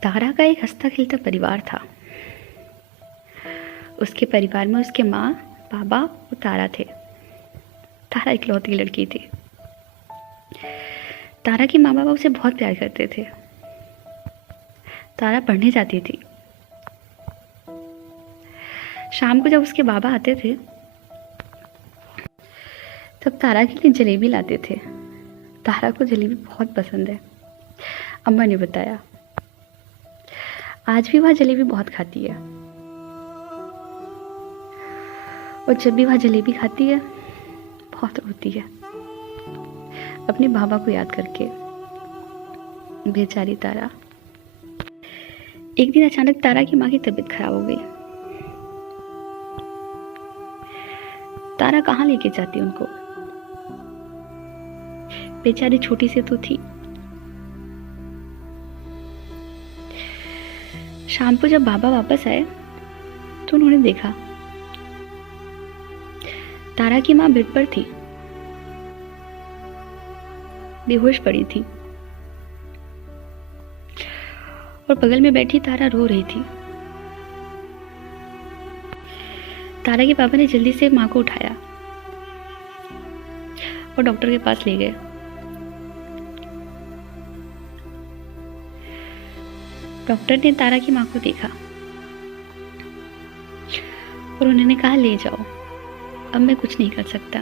तारा का एक हंसता खिलता परिवार था। उसके परिवार में उसके माँ, पापा और तारा थे। तारा इकलौती लड़की थी। तारा के माँ बाप उसे बहुत प्यार करते थे। तारा पढ़ने जाती थी। शाम को जब उसके बाबा आते थे तब तारा के लिए जलेबी लाते थे। तारा को जलेबी बहुत पसंद है। अम्मा ने बताया आज भी वह जलेबी बहुत खाती है। और जब भी वह जलेबी खाती है बहुत रोती है अपने बाबा को याद करके। बेचारी तारा। एक दिन अचानक तारा की माँ की तबीयत खराब हो गई। तारा कहाँ लेके जाती उनको? बेचारी छोटी सी तो थी। शाम को जब बाबा वापस आए तो उन्होंने देखा तारा की माँ बेड पर थी, बेहोश पड़ी थी और बगल में बैठी तारा रो रही थी। तारा के पापा ने जल्दी से माँ को उठाया और डॉक्टर के पास ले गए। डॉक्टर ने तारा की माँ को देखा और उन्होंने कहा ले जाओ, अब मैं कुछ नहीं कर सकता।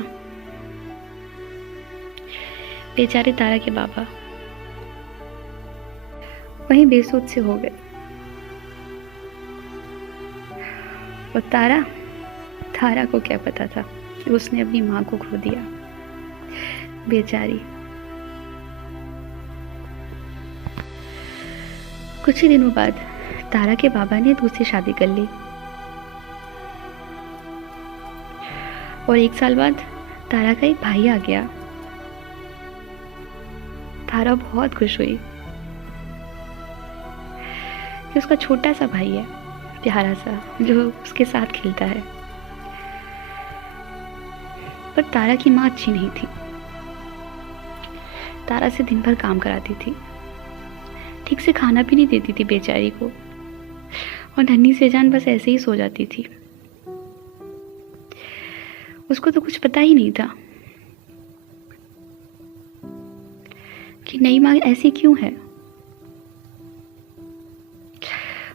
बेचारे तारा के बाबा वहीं बेसुध से हो गए। और तारा को क्या पता था कि उसने अपनी माँ को खो दिया। बेचारी। कुछ ही दिनों बाद तारा के बाबा ने दूसरी शादी कर ली और 1 साल बाद तारा का एक भाई आ गया। तारा बहुत खुश हुई कि उसका छोटा सा भाई है, प्यारा सा, जो उसके साथ खेलता है। पर तारा की माँ अच्छी नहीं थी। तारा से दिन भर काम कराती थी, ठीक से खाना भी नहीं देती थी बेचारी को, और नन्ही से जान बस ऐसे ही सो जाती थी। उसको तो कुछ पता ही नहीं था कि नई माँ ऐसी क्यों है।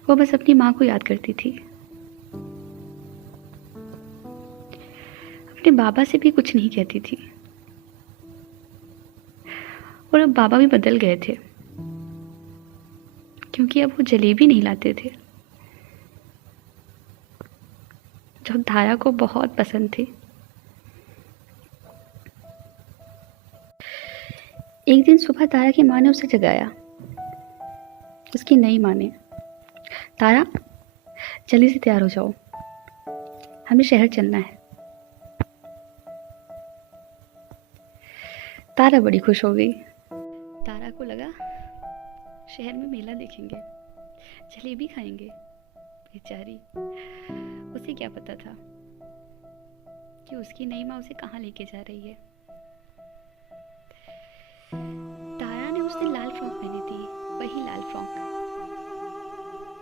वो बस अपनी माँ को याद करती थी। अपने बाबा से भी कुछ नहीं कहती थी। और अब बाबा भी बदल गए थे क्योंकि अब वो जलेबी नहीं लाते थे जो तारा को बहुत पसंद थी। एक दिन सुबह तारा की माँ ने उसे जगाया। उसकी नई माँ ने, तारा जल्दी से तैयार हो जाओ, हमें शहर चलना है। तारा बड़ी खुश हो गई। तारा को लगा शहर में मेला देखेंगे, जलेबी खाएंगे। बेचारी, उसे क्या पता था कि उसकी नई माँ उसे कहाँ लेके जा रही है। तारा ने उस दिन लाल फ्रॉक पहनी थी, वही लाल फ्रॉक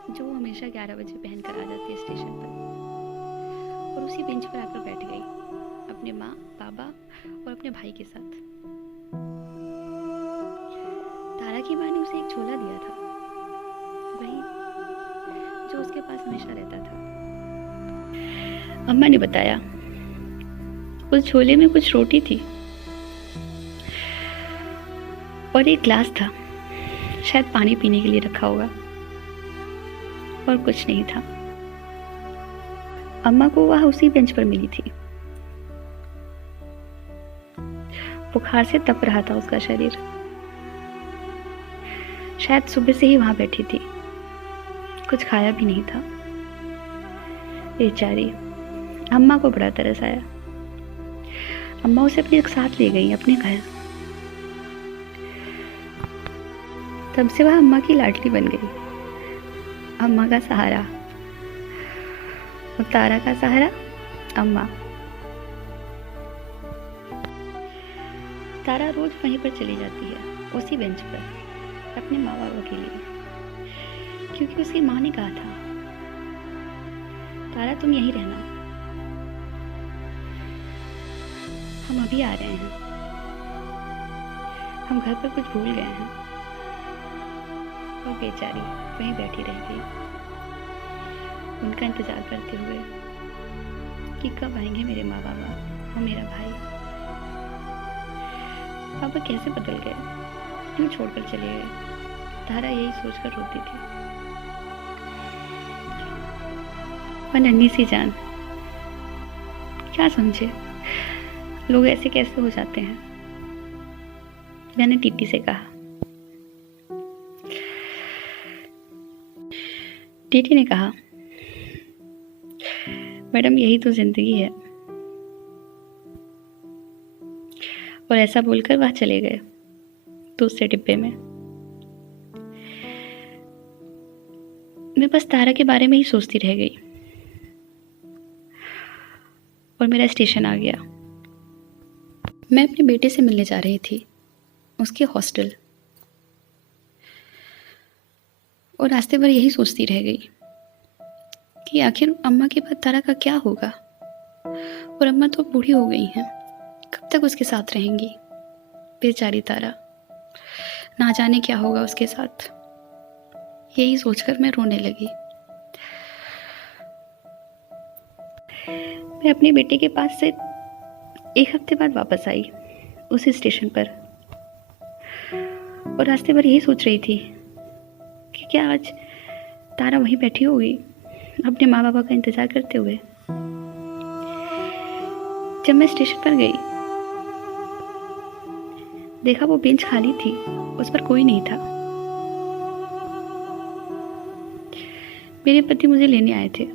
जो वो हमेशा 11 बजे पहन कर आ जाती है स्टेशन पर, और उसी बेंच पर आकर बैठ गई अपने माँ, पापा और अपने भाई के साथ। तारा की माँ ने उसे एक झोला दिया था, वही जो उसके पास हमेशा रहता था। अम्मा ने बताया उस झोले में कुछ रोटी थी और एक ग्लास था, शायद पानी पीने के लिए रखा होगा, और कुछ नहीं था। अम्मा को वह उसी बेंच पर मिली थी। बुखार से तप रहा था उसका शरीर। शायद सुबह से ही वहां बैठी थी, कुछ खाया भी नहीं था। बेचारी। अम्मा को बड़ा तरस आया। अम्मा उसे अपने साथ ले गई अपने घर। तब से वह अम्मा की लाडली बन गई, अम्मा का सहारा। और तारा का सहारा अम्मा। तारा रोज वहीं पर चली जाती है, उसी बेंच पर, अपने माँ बाबा के लिए। क्योंकि उसकी माँ ने कहा था, तारा तुम यहीं रहना, हम अभी आ रहे हैं, हम घर पर कुछ भूल गए हैं। और बेचारी वहीं बैठी रह गई, उनका इंतजार करते हुए कि कब आएंगे मेरे माँ बाबा और मेरा भाई। पापा कैसे बदल गए, क्यों छोड़कर चले गए? तारा यही सोचकर रोती थी। पर नन्ही सी जान क्या समझे, लोग ऐसे कैसे हो जाते हैं। मैंने टीटी से कहा। टीटी ने कहा, मैडम यही तो जिंदगी है। और ऐसा बोलकर वह चले गए दूसरे डिब्बे में। मैं बस तारा के बारे में ही सोचती रह गई और मेरा स्टेशन आ गया। मैं अपने बेटे से मिलने जा रही थी, उसके हॉस्टल। और रास्ते भर यही सोचती रह गई कि आखिर अम्मा के बाद तारा का क्या होगा। और अम्मा तो बूढ़ी हो गई हैं, कब तक उसके साथ रहेंगी। बेचारी तारा, ना जाने क्या होगा उसके साथ। यही सोचकर मैं रोने लगी। मैं अपने बेटे के पास से 1 हफ्ते बाद वापस आई उसी स्टेशन पर। और रास्ते भर यही सोच रही थी कि क्या आज तारा वहीं बैठी होगी अपने माँ बाबा का इंतजार करते हुए। जब मैं स्टेशन पर गई, देखा वो बेंच खाली थी, उस पर कोई नहीं था। मेरे पति मुझे लेने आए थे।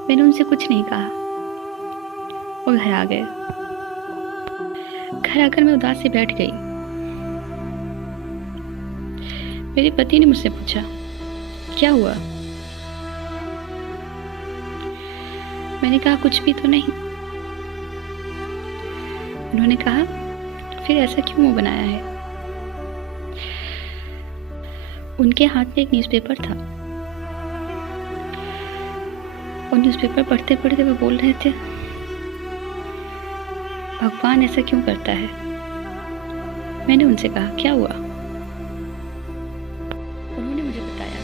मैंने उनसे कुछ नहीं कहा और घर आ गए। घर आकर मैं उदास से बैठ गई। मेरे पति ने मुझसे पूछा, क्या हुआ? मैंने कहा, कुछ भी तो नहीं। उन्होंने कहा, फिर ऐसा क्यों मुंह बनाया है? उनके हाथ में एक न्यूज़पेपर था और न्यूज़पेपर पढ़ते पढ़ते वो बोल रहे थे, भगवान ऐसा क्यों करता है? मैंने उनसे कहा, क्या हुआ? उन्होंने मुझे बताया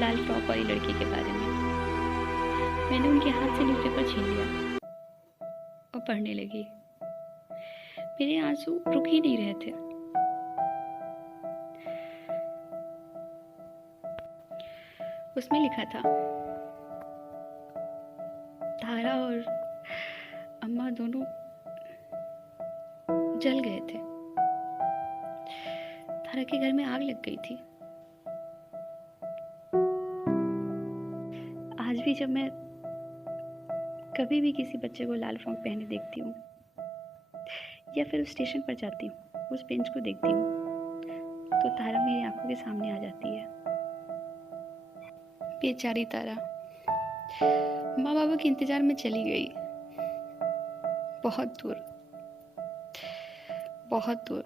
लाल फ्रॉक वाली लड़की के बारे में। मैंने उनके हाथ से न्यूज़पेपर छीन लिया और पढ़ने लगी। मेरे आंसू रुक ही नहीं रहे थे। उसमें लिखा था, तारा और अम्मा दोनों जल गए थे। तारा के घर में आग लग गई थी। आज भी जब मैं कभी भी किसी बच्चे को लाल फ्रॉक पहने देखती हूँ या फिर उस स्टेशन पर जाती हूँ, उस बेंच को देखती हूँ, तो तारा मेरी आंखों के सामने आ जाती है। बेचारी तारा माँ बाबा के इंतजार में चली गई, बहुत दूर, बहुत दूर।